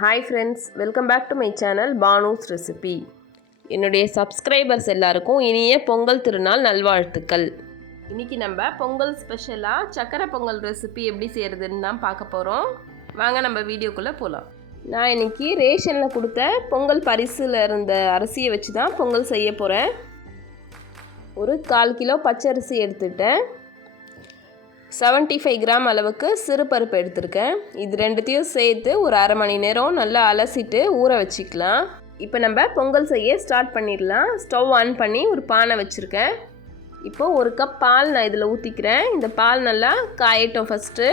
Hi friends, welcome back to my channel Banus recipe. என்னுடைய subscribers எல்லாருக்கும் இனிய பொங்கல் திருநாள் நல்வாழ்த்துக்கள். இன்னைக்கு நம்ம பொங்கல் ஸ்பெஷலாக சக்கரை பொங்கல் ரெசிபி எப்படி செய்கிறதுன்னு தான் பார்க்க போகிறோம். வாங்க நம்ம வீடியோக்குள்ளே போகலாம். நான் இன்னைக்கு ரேஷனில் கொடுத்த பொங்கல் பரிசில் இருந்த அரிசியை வச்சு தான் பொங்கல் செய்ய போகிறேன். ஒரு 1/4 கிலோ பச்சரிசி எடுத்துட்டேன். 75 கிராம் அளவுக்கு சிறுபருப்பு எடுத்திருக்கேன். இது ரெண்டுத்தையும் சேர்த்து ஒரு அரை மணி நேரம் நல்லா அலசிட்டு ஊற வச்சுக்கலாம். இப்போ நம்ம பொங்கல் செய்ய ஸ்டார்ட் பண்ணிடலாம். ஸ்டவ் ஆன் பண்ணி ஒரு பானை வச்சுருக்கேன். இப்போது 1 கப் பால் நான் இதில் ஊற்றிக்கிறேன். இந்த பால் நல்லா காயட்டும். ஃபஸ்ட்டு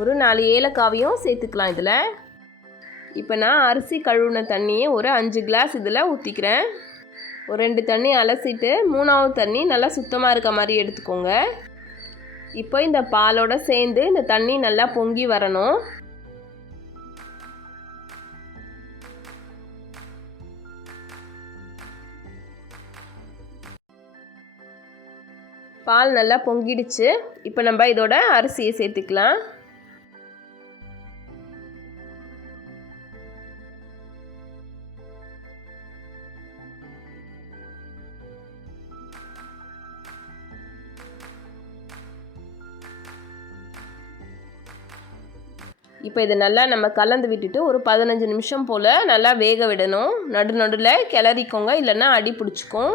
ஒரு 4 ஏலக்காவையும் சேர்த்துக்கலாம் இதில். இப்போ நான் அரிசி கழுவுன தண்ணியை ஒரு 5 கிளாஸ் இதில் ஊற்றிக்கிறேன். ஒரு 2 தண்ணி அலசிட்டு 3ஆவது தண்ணி நல்லா சுத்தமாக இருக்க மாதிரி எடுத்துக்கோங்க. இப்போ இந்த பாலோட சேர்ந்து இந்த தண்ணி நல்லா பொங்கி வரணும். பால் நல்லா பொங்கிடுச்சு. இப்போ நம்ம இதோட அரிசியை சேர்த்துக்கலாம். இப்போ இதை நல்லா நம்ம கலந்து விட்டுட்டு ஒரு 15 நிமிஷம் போல் நல்லா வேக விடணும். நடுநடுவில் கிளறிக்கோங்க, இல்லைன்னா அடி பிடிச்சிக்கும்.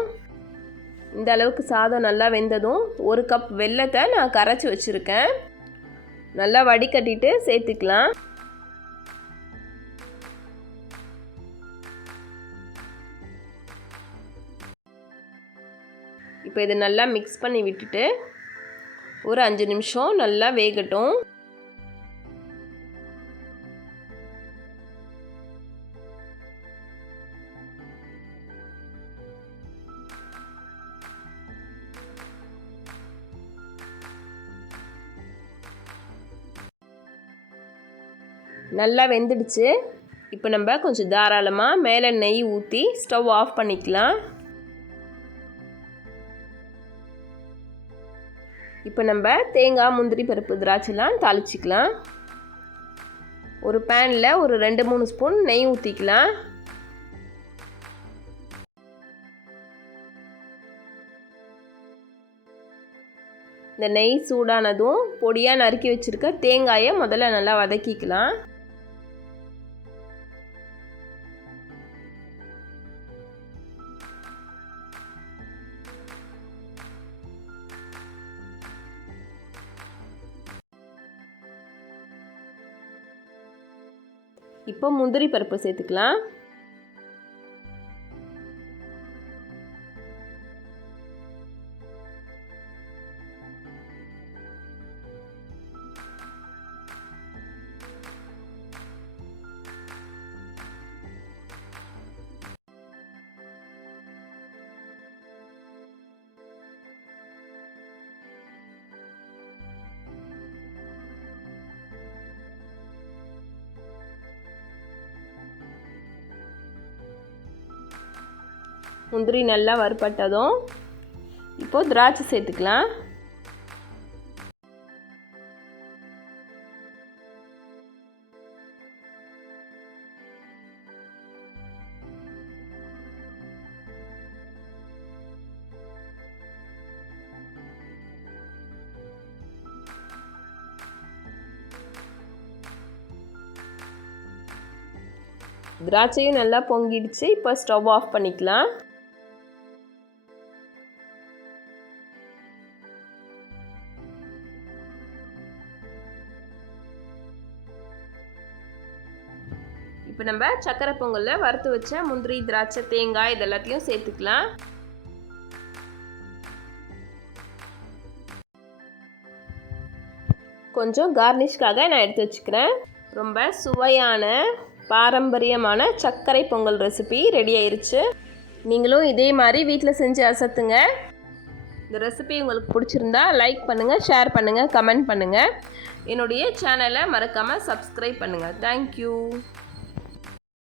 இந்த அளவுக்கு சாதம் நல்லா வெந்ததும் 1 கப் வெல்லத்தை நான் கரைச்சி வச்சுருக்கேன். நல்லா வடிகட்டிட்டு சேர்த்துக்கலாம். இப்போ இதை நல்லா மிக்ஸ் பண்ணி விட்டுட்டு ஒரு 5 நிமிஷம் நல்லா வேகட்டும். நல்லா வெந்துடுச்சு. இப்போ நம்ம கொஞ்சம் தாராளமாக மேலே நெய் ஊற்றி ஸ்டவ் ஆஃப் பண்ணிக்கலாம். இப்போ நம்ம தேங்காய், முந்திரி பருப்பு, திராட்சைலாம் தாளிச்சிக்கலாம். ஒரு பேனில் ஒரு 2-3 ஸ்பூன் நெய் ஊற்றிக்கலாம். இந்த நெய் சூடானதும் பொடியாக நறுக்கி வச்சுருக்க தேங்காயை முதல்ல நல்லா வதக்கிக்கலாம். இப்போ முந்திரி பருப்பு சேர்த்துக்கலாம். முந்திரி நல்லா வறுபட்டதும் இப்போது திராட்சை சேர்த்துக்கலாம். திராட்சையும் நல்லா பொங்கிடுச்சு. இப்போ ஸ்டவ் ஆஃப் பண்ணிக்கலாம். இப்போ நம்ம சக்கரை பொங்கலில் வறுத்து வச்ச முந்திரி, திராட்சை, தேங்காய் இது எல்லாத்தையும் சேர்த்துக்கலாம். கொஞ்சம் கார்னிஷ்காக நான் எடுத்து வச்சுக்கிறேன். ரொம்ப சுவையான பாரம்பரியமான சர்க்கரை பொங்கல் ரெசிபி ரெடி ஆயிருச்சு. நீங்களும் இதே மாதிரி வீட்டில் செஞ்சு அசத்துங்க. இந்த ரெசிபி உங்களுக்கு பிடிச்சிருந்தா லைக் பண்ணுங்கள், ஷேர் பண்ணுங்கள், கமெண்ட் பண்ணுங்கள். என்னுடைய சேனலை மறக்காமல் சப்ஸ்கிரைப் பண்ணுங்கள். தேங்க்யூ.